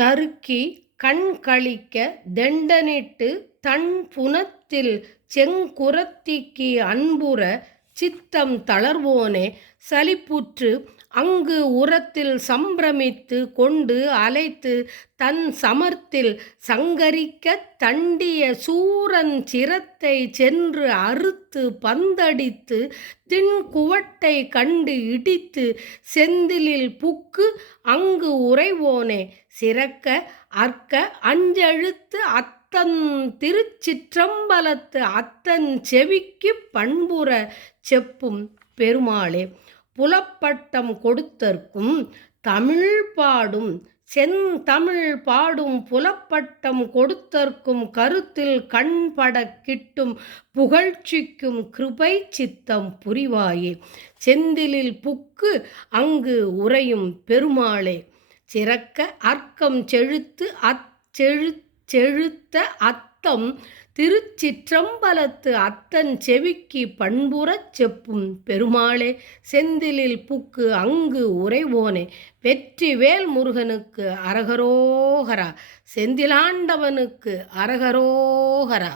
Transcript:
தருக்கி கண்களிக்க தெண்டனிட்டு தண்புனத்தில் செங்குரத்திக்கு அன்புற சித்தம் தளர்வோனே சலிப்புற்று அங்கு உரத்தில் சம்பிரமித்து கொண்டு அலைத்து தன் சமர்த்தில் சங்கரிக்கத் தண்டிய சூரன் சிரத்தை சென்று அறுத்து பந்தடித்து திண்குவட்டை கண்டு இடித்து செந்திலில் புக்கு அங்கு உறைவோனே சிறக்க அற்க அஞ்செழுத்து அத்தன் திருச்சிற்றம்பலத்து அத்தன் செவிக்குப் பண்புற செப்பும் பெருமாளே. புலப்பட்டம் கொடுத்தற்கும் தமிழ் பாடும் செந்தமிழ் பாடும் புலப்பட்டம் கொடுத்தற்கும் கருத்தில் கண்படக் கிட்டும் புகழ்ச்சிக்கும் கிருபை சித்தம் புரிவாயே. செந்திலில் புக்கு அங்கு உறையும் பெருமாளே. சிறக்க அர்க்கம் செழுத்த அத்தம் திருச்சிற்றம்பலத்து அத்தன் செவிக்கு பண்புறச் செப்பும் பெருமாளே. செந்திலில் புக்கு அங்கு உறைவோனே. வெற்றிவேல் முருகனுக்கு அரகரோகரா. செந்திலாண்டவனுக்கு அரகரோகரா.